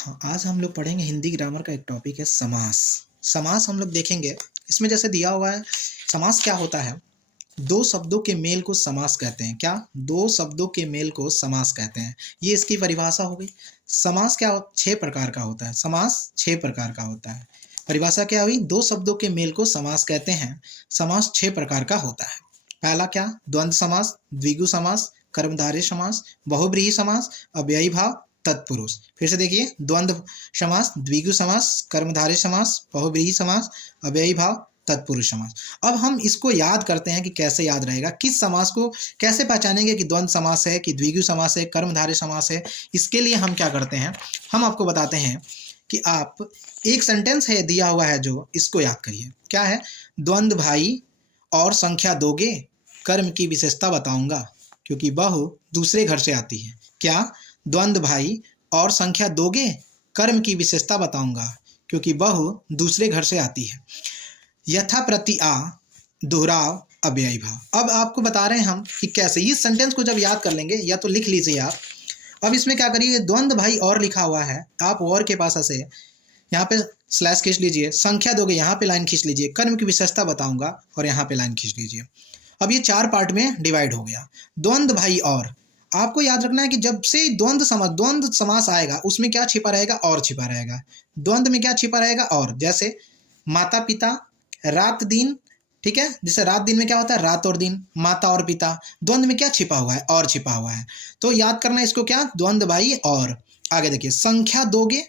हाँ, आज हम लोग पढ़ेंगे हिंदी ग्रामर का एक टॉपिक है समास। समास हम लोग देखेंगे, इसमें जैसे दिया हुआ है समास क्या होता है। दो शब्दों के मेल को समास कहते हैं। क्या? दो शब्दों के मेल को समास कहते हैं। ये इसकी परिभाषा हो गई। समास क्या 6 प्रकार का होता है। समास 6 प्रकार का होता है। परिभाषा क्या हुई? दो शब्दों के मेल को समास कहते हैं। समास 6 प्रकार का होता है। पहला क्या? द्वंद्व समास, द्विगु समास, कर्मधारय समास, बहुव्रीहि समास, अव्ययी भाव, तत्पुरुष। फिर से देखिए, द्वंद्व समास, द्विगु समास, कर्मधारय समास, बहुव्रीहि समास, अव्ययी भाव, तत्पुरुष समास। अब हम इसको याद करते हैं कि कैसे याद रहेगा, किस समास को कैसे पहचानेंगे कि द्वंद्व समास है, कि द्विगु समास है, कर्मधारय समास है। इसके लिए हम क्या करते हैं, हम आपको बताते हैं कि आप एक सेंटेंस है दिया हुआ है जो, इसको याद करिए। क्या है? द्वंद्व भाई और संख्या दोगे, कर्म की विशेषता बताऊंगा क्योंकि बहु दूसरे घर से आती है। क्या? द्वंद्व भाई और संख्या दोगे, कर्म की विशेषता बताऊंगा क्योंकि बहु दूसरे घर से आती है। यथा प्रति आ, दोहराव, अव्ययी भाव। अब आपको बता रहे हैं हम कि कैसे इस सेंटेंस को जब याद कर लेंगे, या तो लिख लीजिए आप। अब इसमें क्या करिए, द्वंद्व भाई और लिखा हुआ है, आप और के पास ऐसे यहाँ पे स्लैश खींच लीजिए, संख्या दोगे यहाँ पे लाइन खींच लीजिए, कर्म की विशेषता बताऊंगा और यहाँ पे लाइन खींच लीजिए। अब ये 4 पार्ट में डिवाइड हो गया। द्वंद्व भाई और, आपको याद रखना है कि जब से द्वंद्व समास आएगा उसमें क्या छिपा रहेगा? और छिपा रहेगा। द्वंद्व में क्या छिपा रहेगा? और। जैसे माता पिता, रात दिन, ठीक है। जैसे रात दिन में क्या होता है? रात और दिन। माता और पिता, द्वंद्व में क्या छिपा हुआ है? और छिपा हुआ है। तो याद करना इसको, क्या? द्वंद्व भाई और। आगे देखिए, संख्या दोगे,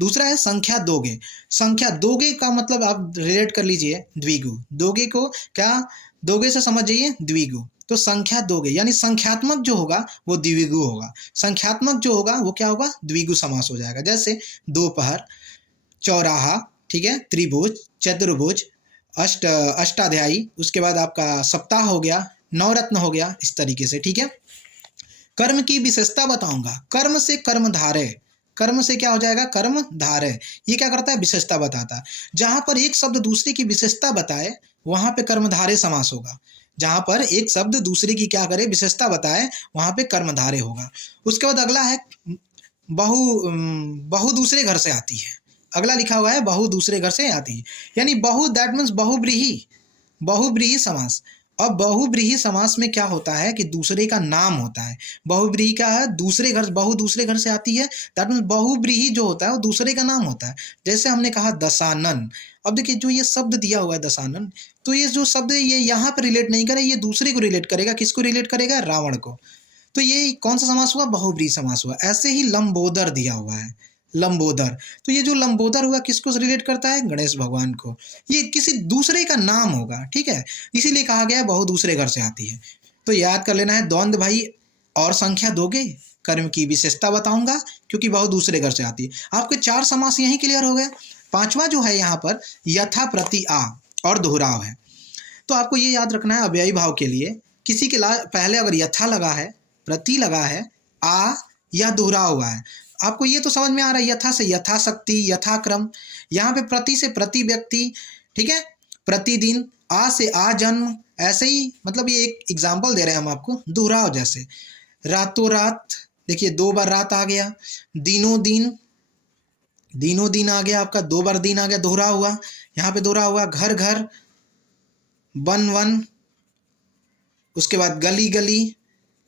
दूसरा है संख्या दोगे। संख्या दोगे का मतलब आप रिलेट कर लीजिए द्विगु। दोगे को क्या? दोगे से समझ जाइए द्विगु। तो संख्या दोगे यानी संख्यात्मक जो होगा वो द्विगु होगा, संख्यात्मक जो होगा वो क्या होगा? द्विगु समास हो जाएगा। जैसे दोपहर, चौराहा, ठीक है, त्रिभुज, चतुर्भुज, अष्टाध्यायी, उसके बाद आपका सप्ताह हो गया, नवरत्न हो गया, इस तरीके से, ठीक है। कर्म की विशेषता बताऊंगा, कर्म से कर्मधारय, कर्म से क्या हो जाएगा? कर्मधारय। ये क्या करता है? विशेषता बताता है। जहां पर एक शब्द दूसरे की विशेषता बताए वहां पे कर्मधारय समास होगा। जहां पर एक शब्द दूसरे की क्या करे? विशेषता बताए, वहां पे कर्मधारय होगा। उसके बाद अगला है बहु दूसरे घर से आती है। अगला लिखा हुआ है बहु दूसरे घर से आती है, यानी बहु, दैट मीन्स बहुव्रीहि, बहुव्रीहि समास। अब बहुव्रीहि समास में क्या होता है कि दूसरे का नाम होता है। बहुव्रीहि का है दूसरे घर, बहु दूसरे घर से आती है, दैट मीन्स बहुव्रीहि जो होता है वो दूसरे का नाम होता है। जैसे हमने कहा दशानन। अब देखिए, जो ये शब्द दिया हुआ है दशानन, तो ये जो शब्द है ये यहाँ पर रिलेट नहीं करे, ये दूसरे को रिलेट करेगा। किसको रिलेट करेगा? रावण को। तो ये कौन सा समास हुआ? बहुव्रीहि समास हुआ। ऐसे ही लंबोदर दिया हुआ है, लंबोदर। तो ये जो लंबोदर हुआ किसको रिलेट करता है? गणेश भगवान को। ये किसी दूसरे का नाम होगा, ठीक है, इसीलिए कहा गया है बहु दूसरे घर से आती है। तो याद कर लेना है, द्वंद्व भाई और संख्या दोगे, कर्म की विशेषता बताऊंगा क्योंकि बहु दूसरे घर से आती है। आपके 4 समास यहीं क्लियर हो गए। 5वां जो है यहाँ पर यथा प्रति आ और दोहराव है। तो आपको ये याद रखना है, अव्ययी भाव के लिए किसी के पहले अगर यथा लगा है, प्रति लगा है, आ या दोहरा हुआ है, आपको ये तो समझ में आ रहा है। यथा से यथाशक्ति, यथाक्रम, यहाँ पे प्रति से प्रति व्यक्ति, ठीक है, प्रतिदिन, आ से आ जन्म, ऐसे ही मतलब ये एक एग्जाम्पल दे रहे हैं हम आपको। दोहराव जैसे रातों रात, देखिए 2 बार रात आ गया। दिनों दिन, दिनों दिन आ गया आपका, 2 बार दिन आ गया, दोहरा हुआ, यहाँ पे दोहरा हुआ। घर घर, वन वन, उसके बाद गली गली।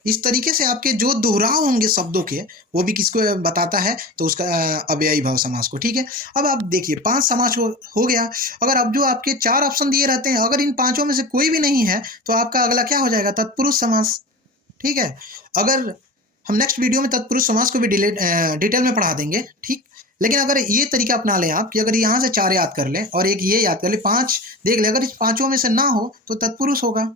इस तरीके से आपके जो दोहराव होंगे शब्दों के, वो भी किसको बताता है? तो उसका अव्ययी भाव समास को, ठीक है। अब आप देखिए 5 समास हो गया। अगर अब जो आपके 4 ऑप्शन दिए रहते हैं, अगर इन 5 में से कोई भी नहीं है तो आपका अगला क्या हो जाएगा? तत्पुरुष समास, ठीक है। अगर हम नेक्स्ट वीडियो में तत्पुरुष समास को भी डिटेल में पढ़ा देंगे, ठीक। लेकिन अगर ये तरीका अपना लें आप कि अगर यहाँ से 4 याद कर लें और एक ये याद कर लें, 5 देख लें, अगर इस 5 में से ना हो तो तत्पुरुष होगा।